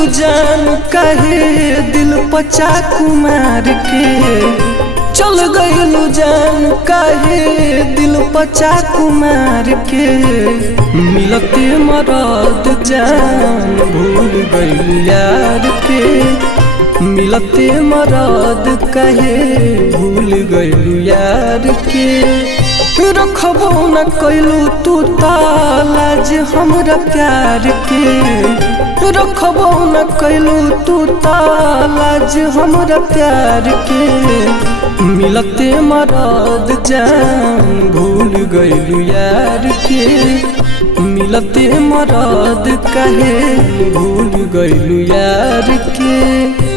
गइलू जान कहे दिल पचा कुमार के, चल गइलू जान कहे दिल पचा कुमार के, मिलते मरद जान भूल गइलू यार के, मिलते मरद कहे भूल गइलू यार के। रखबो न कइलू तू तालाज हमरा प्यार के, रखबो न कइलू तू तालाज हमरा प्यार के, मिलते मरद जान भूल गइलू यार के, मिलते मरद कहे भूल गइलू यार के।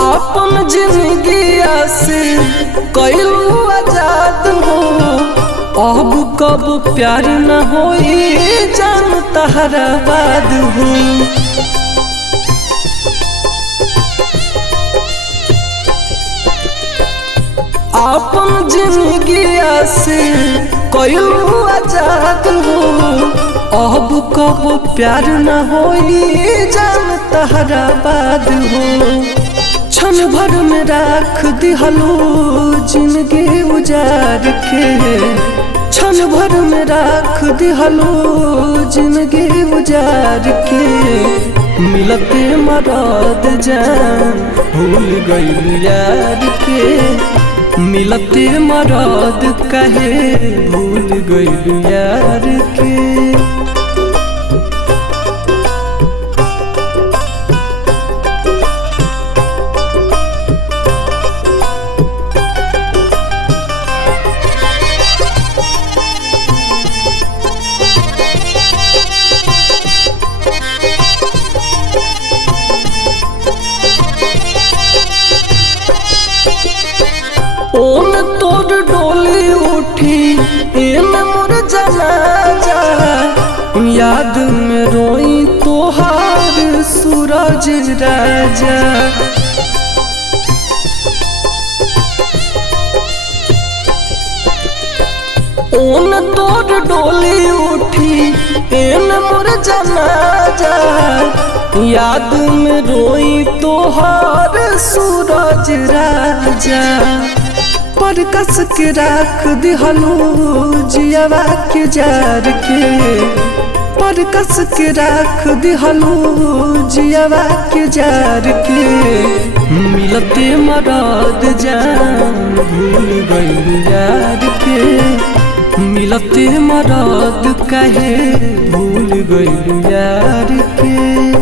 अपन जिंदगी से कइलू आजाद हो, अब कब प्यार न होई जान तहरा बाद हो। अपन जिंदगी से कइलू आजाद हो, अब कब प्यार न होई जान तहरा बाद हो। क्षण भर में राख दिहलो जिंदगी उजार के, क्षण भर में राख दिहलो जिंदगी उजार के, मिलते मरद जान भूल गइलू यार के, मिलते मरद कहे भूल गइलू यार के। ओन तोर डोली उठी एन मोर जनाजा, याद में रोई तोहार सूरज राजा। ओन तोर डोली उठी एन मोर जनाजा, याद में रोई तोहार सूरज राजा। पर कस के राख दिहलो जियावा के जार के, पर कस के राख दिहलो जियावा के जार के, मिलते मरद जान भूल गइलू यार के, मिलते मरद कहे भूल गइलू यार के।